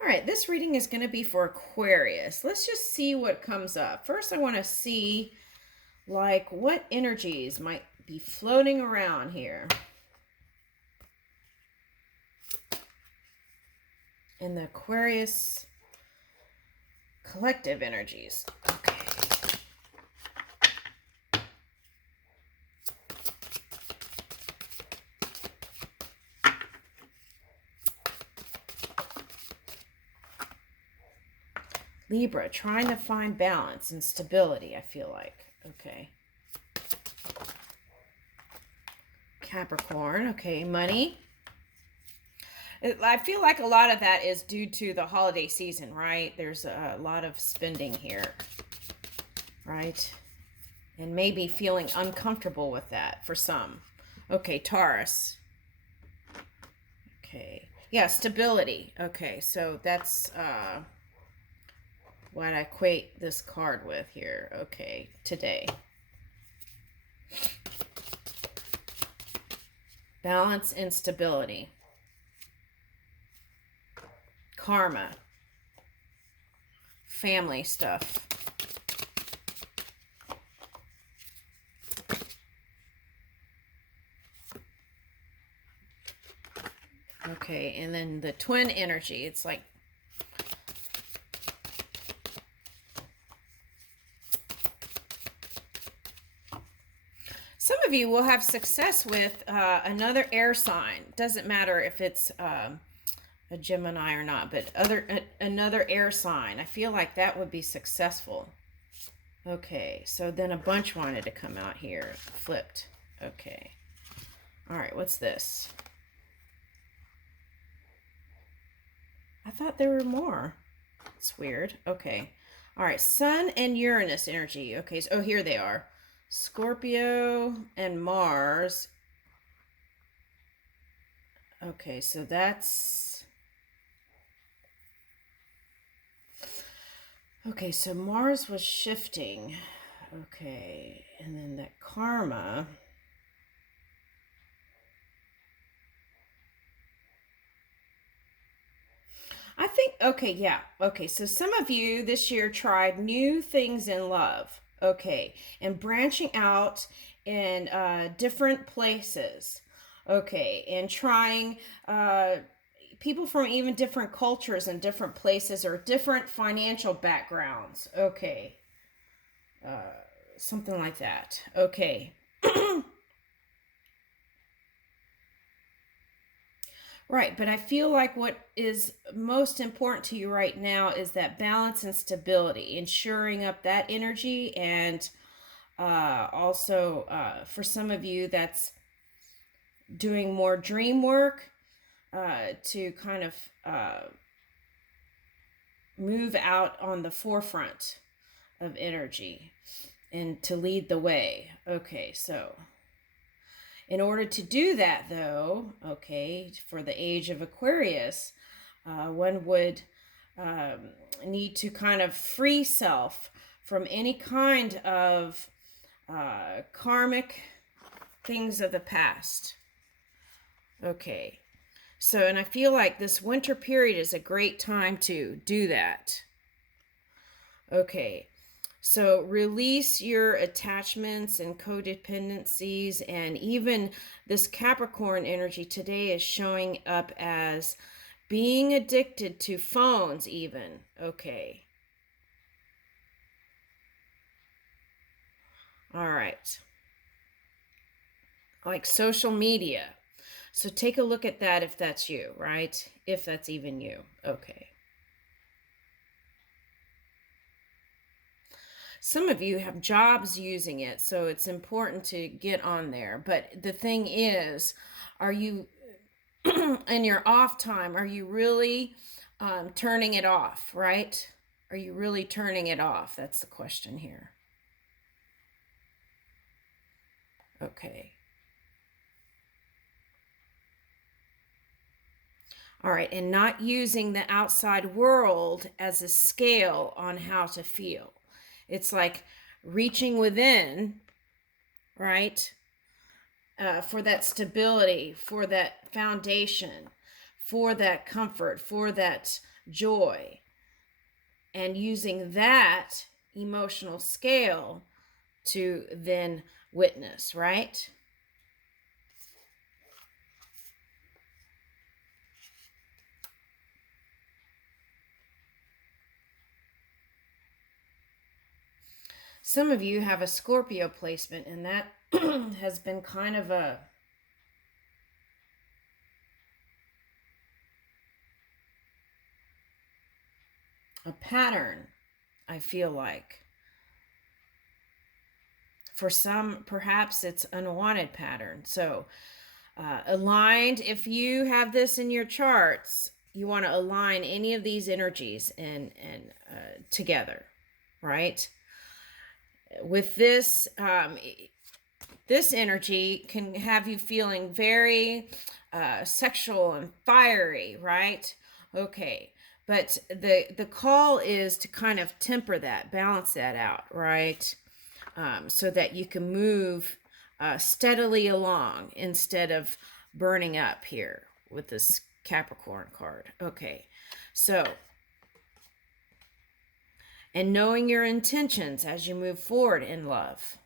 All right, this reading is going to be for Aquarius. Let's just see what comes up. First, I want to see like what energies might be floating around here in the Aquarius collective energies. Okay. Libra, trying to find balance and stability, I feel like. Okay. Capricorn, okay, money. I feel like a lot of that is due to the holiday season, right? There's a lot of spending here, right? And maybe feeling uncomfortable with that for some. Okay, Taurus. Okay. Yeah, stability. Okay, so that's what I equate this card with here. Okay, today. Balance and stability. Karma. Family stuff. Okay, and then the twin energy. It's like some of you will have success with another air sign. Doesn't matter if it's a Gemini or not, but another air sign. I feel like that would be successful. Okay, so then a bunch wanted to come out here. Flipped. Okay. All right, what's this? I thought there were more. It's weird. Okay. All right, Sun and Uranus energy. Okay, so here they are. Scorpio and Mars. Okay, so that's... Okay, so Mars was shifting. Okay, and then that karma... I think, okay, yeah. Okay, so some of you this year tried new things in love. Okay, and branching out in different places. Okay, and trying people from even different cultures and different places or different financial backgrounds. Okay, something like that. Okay. Right, but I feel like what is most important to you right now is that balance and stability, ensuring up that energy, and also for some of you that's doing more dream work to kind of move out on the forefront of energy and to lead the way. Okay, so in order to do that, though, okay, for the age of Aquarius, one would need to kind of free self from any kind of karmic things of the past. Okay, so, and I feel like this winter period is a great time to do that. Okay, so release your attachments and codependencies, and even this Capricorn energy today is showing up as being addicted to phones even. Okay. All right. Like social media. So take a look at that if that's you, right? If that's even you. Okay. Some of you have jobs using it, so it's important to get on there. But the thing is, are you, in your off time, are you really turning it off, right? Are you really turning it off? That's the question here. Okay. All right, and not using the outside world as a scale on how to feel. It's like reaching within, right? For that stability, for that foundation, for that comfort, for that joy, and using that emotional scale to then witness, right? Some of you have a Scorpio placement, and that has been kind of a pattern, I feel like. For some, perhaps it's unwanted pattern. So aligned, if you have this in your charts, you want to align any of these energies and together, right? With this, this energy can have you feeling very sexual and fiery, right? Okay, but the call is to kind of temper that, balance that out, right? So that you can move steadily along instead of burning up here with this Capricorn card. Okay, so, and knowing your intentions as you move forward in love.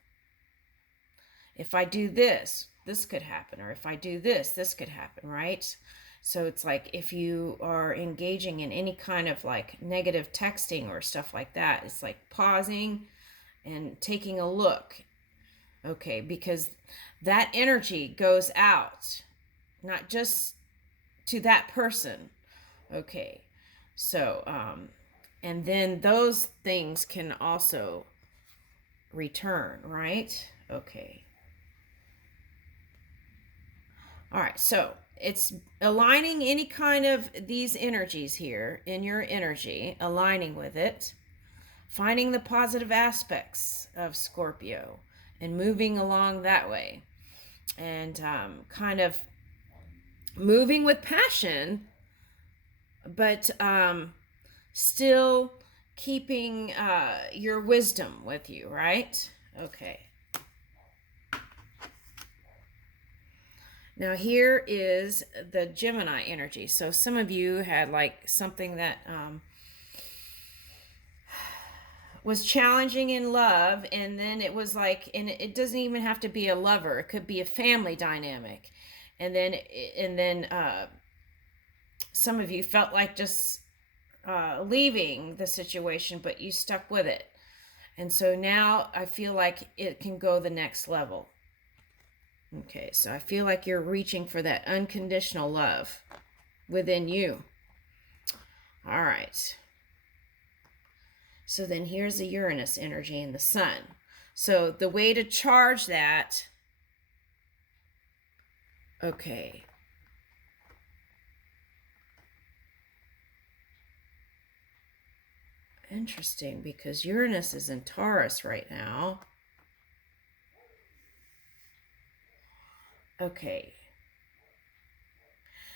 If I do this, this could happen, or if I do this, this could happen, right? So it's like if you are engaging in any kind of like negative texting or stuff like that, it's like pausing and taking a look. Okay, because that energy goes out, not just to that person. Okay, so and then those things can also return, right? Okay. All right, so it's aligning any kind of these energies here in your energy, aligning with it, finding the positive aspects of Scorpio and moving along that way, and kind of moving with passion, but still keeping your wisdom with you, right? Okay. Now here is the Gemini energy. So some of you had like something that was challenging in love, and then it was like, and it doesn't even have to be a lover. It could be a family dynamic. And then some of you felt like just leaving the situation, but you stuck with it. And so now I feel like it can go the next level. Okay, so I feel like you're reaching for that unconditional love within you. All right. So then here's the Uranus energy and the sun. So the way to charge that, okay. Interesting, because Uranus is in Taurus right now. Okay.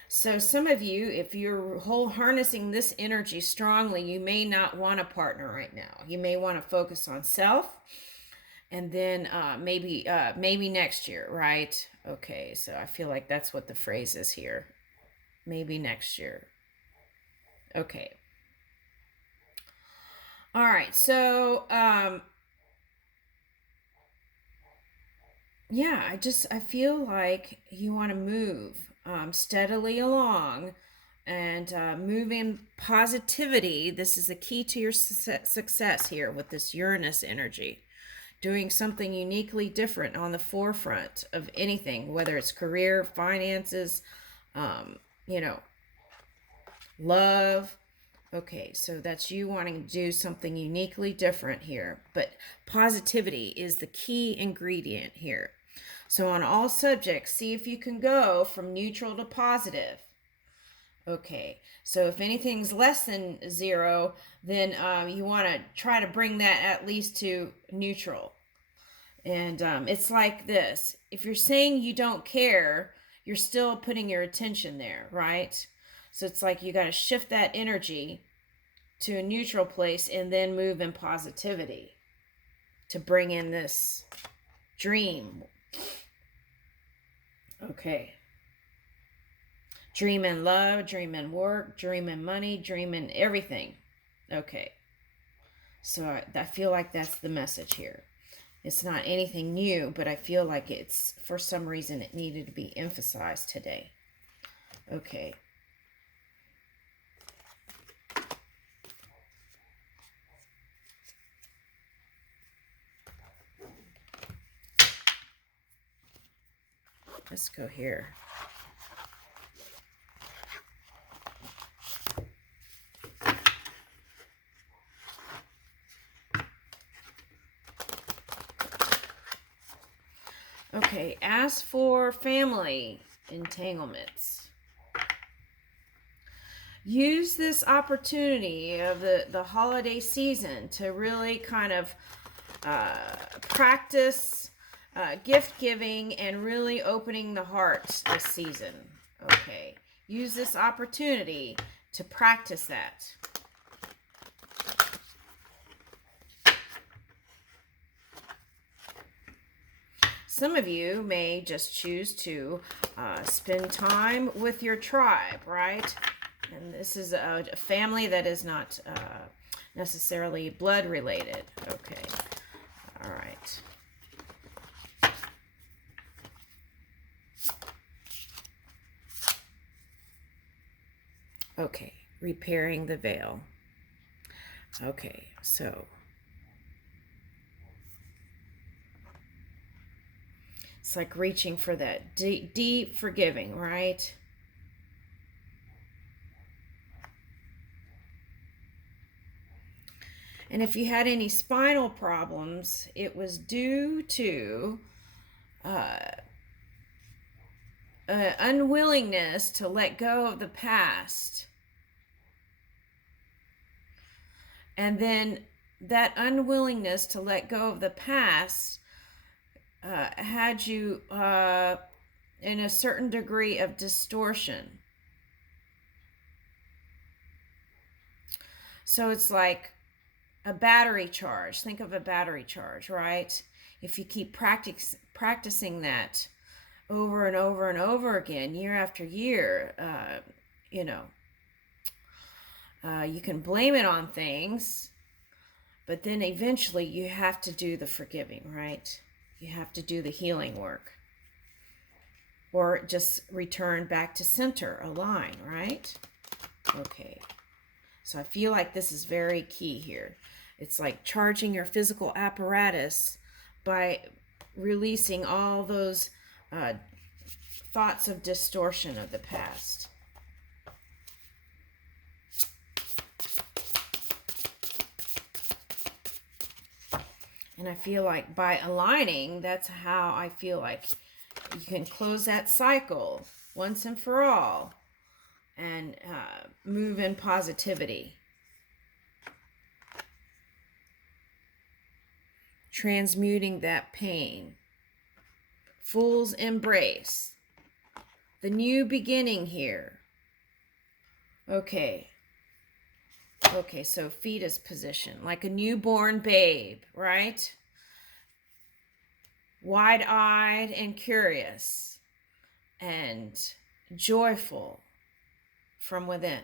So some of you, if you're harnessing this energy strongly, you may not want a partner right now. You may want to focus on self, and then maybe next year, right? Okay, so I feel like that's what the phrase is here. Maybe next year. Okay. All right, so yeah, I feel like you want to move steadily along and move in positivity. This is the key to your success here with this Uranus energy. Doing something uniquely different on the forefront of anything, whether it's career, finances, you know, love. Okay, so that's you wanting to do something uniquely different here. But positivity is the key ingredient here. So on all subjects, see if you can go from neutral to positive. Okay, so if anything's less than 0, then you want to try to bring that at least to neutral. And it's like this. If you're saying you don't care, you're still putting your attention there, right? So it's like you got to shift that energy to a neutral place and then move in positivity to bring in this dream. Okay. Dream in love, dream in work, dream in money, dream in everything. Okay. So I feel like that's the message here. It's not anything new, but I feel like it's, for some reason, it needed to be emphasized today. Okay. Let's go here. Okay, as for family entanglements, use this opportunity of the holiday season to really kind of practice gift giving and really opening the heart this season. Okay, use this opportunity to practice that. Some of you may just choose to spend time with your tribe, right? And this is a family that is not necessarily blood related. Okay. All right. Okay. Repairing the veil. Okay. So it's like reaching for that deep, deep forgiving, right? And if you had any spinal problems, it was due to unwillingness to let go of the past. And then that unwillingness to let go of the past had you in a certain degree of distortion. So it's like a battery charge. Think of a battery charge, right? If you keep practicing that over and over and over again, year after year, you can blame it on things, but then eventually you have to do the forgiving, right? You have to do the healing work. Or just return back to center, align, right? Okay. So I feel like this is very key here. It's like charging your physical apparatus by releasing all those thoughts of distortion of the past. And I feel like by aligning, that's how I feel like you can close that cycle once and for all and move in positivity. Transmuting that pain. Fool's embrace. The new beginning here. Okay. Okay, so fetus position, like a newborn babe, right? Wide-eyed and curious and joyful from within.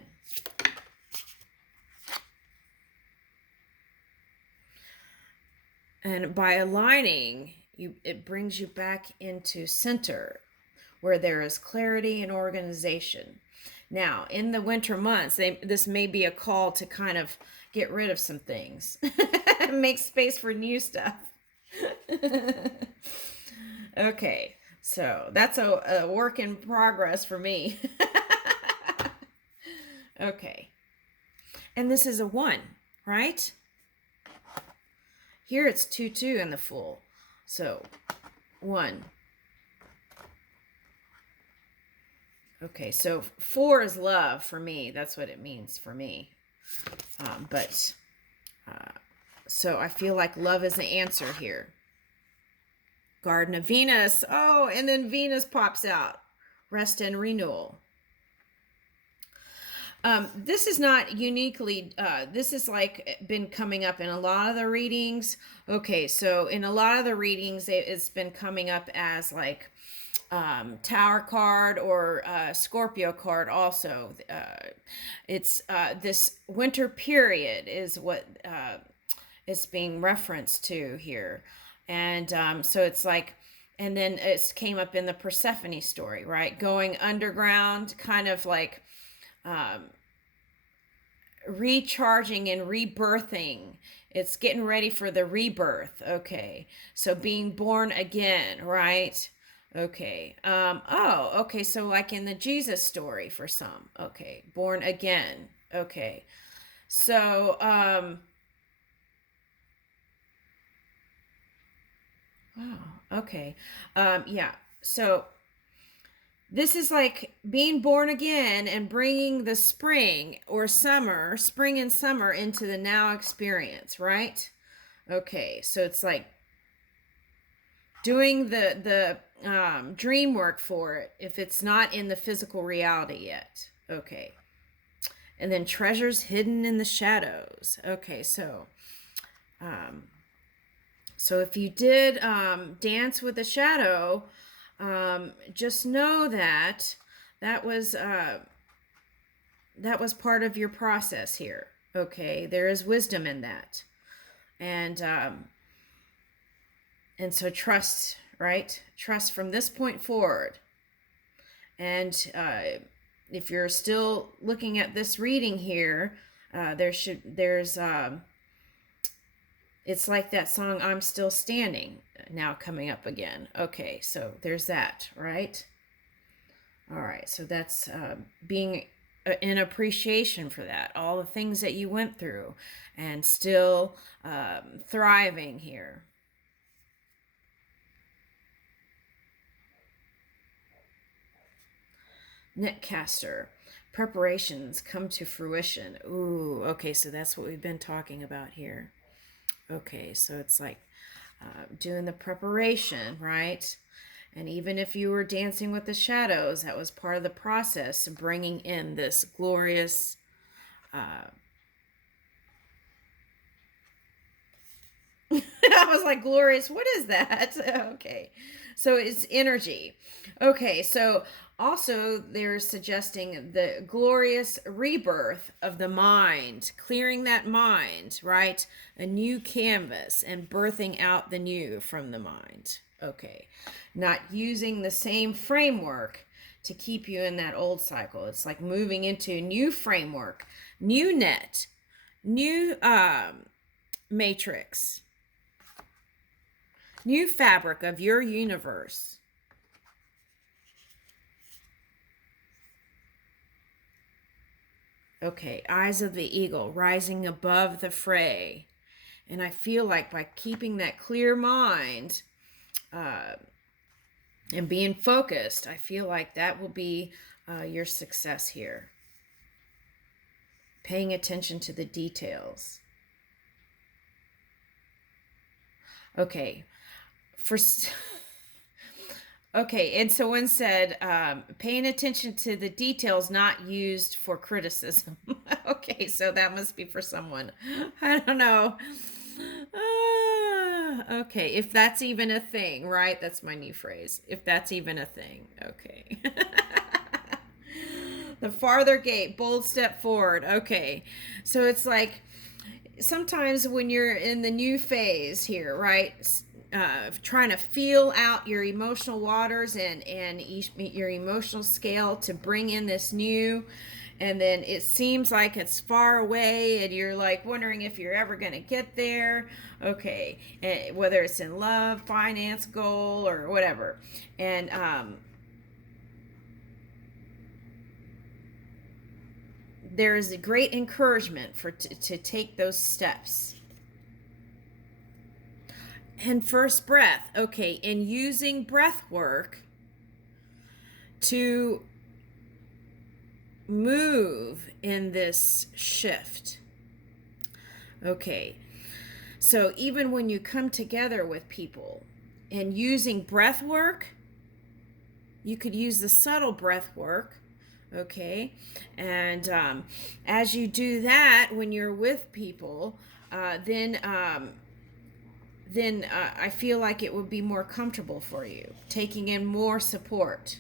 And by aligning, it brings you back into center where there is clarity and organization. Now, in the winter months, this may be a call to kind of get rid of some things. Make space for new stuff. Okay, so that's a work in progress for me. Okay. And this is a 1, right? Here it's 2-2 in the Fool. So, 1. Okay, so 4 is love for me. That's what it means for me. So I feel like love is the answer here. Garden of Venus. Oh, and then Venus pops out. Rest and renewal. This is not uniquely, this is like been coming up in a lot of the readings. Okay, so in a lot of the readings, it's been coming up as like Tower card or Scorpio card also. It's this winter period is what it's being referenced to here. And so it's like, and then it came up in the Persephone story, right? Going underground, kind of like recharging and rebirthing. It's getting ready for the rebirth. Okay. So being born again, right? Okay. Oh, okay. So like in the Jesus story for some. Okay. Born again. Okay. So, wow. Okay. Yeah. So this is like being born again and bringing the spring or summer, spring and summer into the now experience, right? Okay, so it's like doing the dream work for it if it's not in the physical reality yet. Okay, and then treasures hidden in the shadows. Okay, um, so if you did dance with the shadow, just know that that was uh, that was part of your process here. Okay, there is wisdom in that, and so trust, right? Trust from this point forward. And if you're still looking at this reading here, there's it's like that song "I'm Still Standing" now coming up again. Okay, so there's that, right? All right, so that's being in appreciation for that, all the things that you went through, and still thriving here. Netcaster, preparations come to fruition. Ooh, okay, so that's what we've been talking about here. Okay, so it's like doing the preparation, right? And even if you were dancing with the shadows, that was part of the process of bringing in this glorious I was like, glorious, what is that? Okay. So it's energy. Okay, so also they're suggesting the glorious rebirth of the mind, clearing that mind, right? A new canvas and birthing out the new from the mind. Okay. Not using the same framework to keep you in that old cycle. It's like moving into a new framework, new net, new matrix, new fabric of your universe. Okay, eyes of the eagle rising above the fray. And I feel like by keeping that clear mind and being focused, I feel like that will be your success here. Paying attention to the details. Okay, for okay, and someone said paying attention to the details not used for criticism. Okay, so that must be for someone. I don't know. Okay, if that's even a thing, right? That's my new phrase. If that's even a thing. Okay. The farther gate, bold step forward. Okay, so it's like sometimes when you're in the new phase here, right? Trying to feel out your emotional waters and your emotional scale to bring in this new, and then it seems like it's far away and you're like wondering if you're ever going to get there. Okay, and whether it's in love, finance, goal, or whatever. And there is a great encouragement to take those steps. And first breath, okay, and using breath work to move in this shift. Okay, so even when you come together with people and using breath work, you could use the subtle breath work. Okay, and as you do that when you're with people, then then I feel like it would be more comfortable for you, taking in more support.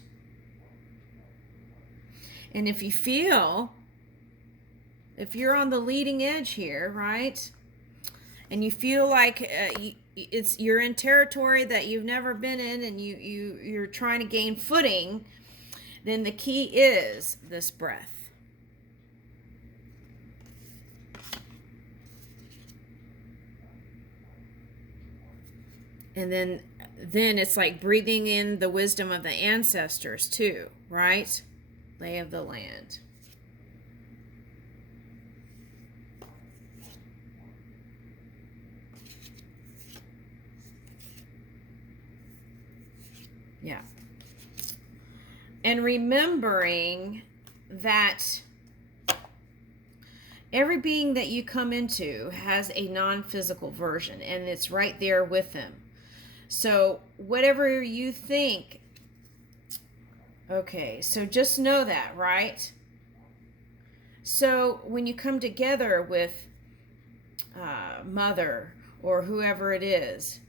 And if you feel, if you're on the leading edge here, right, and you feel like you're in territory that you've never been in, and you're trying to gain footing, then the key is this breath. And then it's like breathing in the wisdom of the ancestors too, right? Lay of the land. Yeah. And remembering that every being that you come into has a non-physical version, and it's right there with them. So whatever you think, okay, so just know that, right? So when you come together with mother or whoever it is,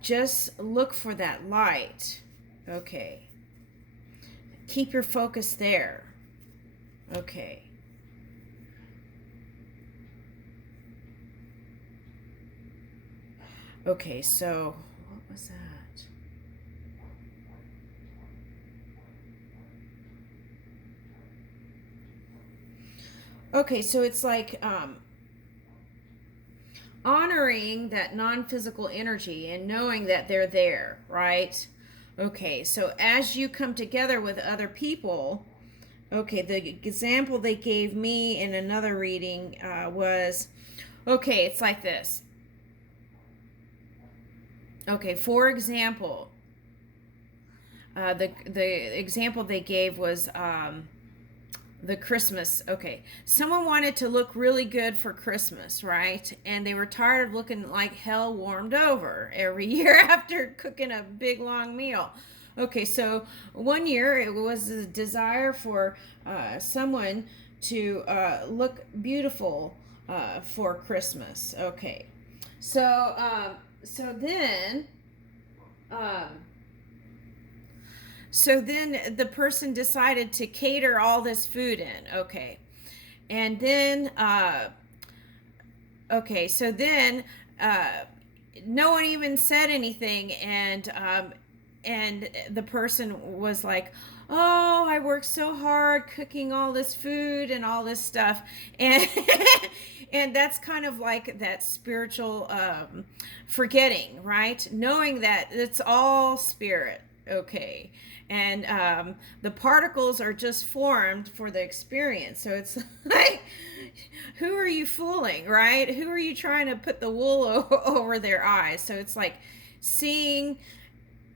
just look for that light. Okay. Keep your focus there. Okay. Okay, so what was that? Okay, so it's like honoring that non-physical energy and knowing that they're there, right? Okay, so as you come together with other people, okay, the example they gave me in another reading was, okay, it's like this. Okay, for example, the example they gave was the Christmas. Okay, someone wanted to look really good for Christmas, right? And they were tired of looking like hell warmed over every year after cooking a big long meal. Okay, so one year it was a desire for someone to look beautiful for Christmas. Okay, so then the person decided to cater all this food in. Okay. And then, no one even said anything. And the person was like, oh, I worked so hard cooking all this food and all this stuff. And, and that's kind of like that spiritual forgetting, right? Knowing that it's all spirit. Okay. And the particles are just formed for the experience. So it's like, who are you fooling, right? Who are you trying to put the wool over their eyes? So it's like seeing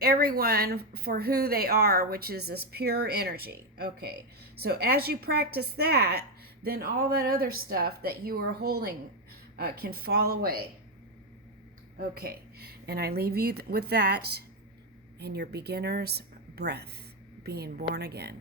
everyone for who they are, which is this pure energy. Okay, so as you practice that, then all that other stuff that you are holding can fall away. Okay, and I leave you with that and your beginner's breath, being born again.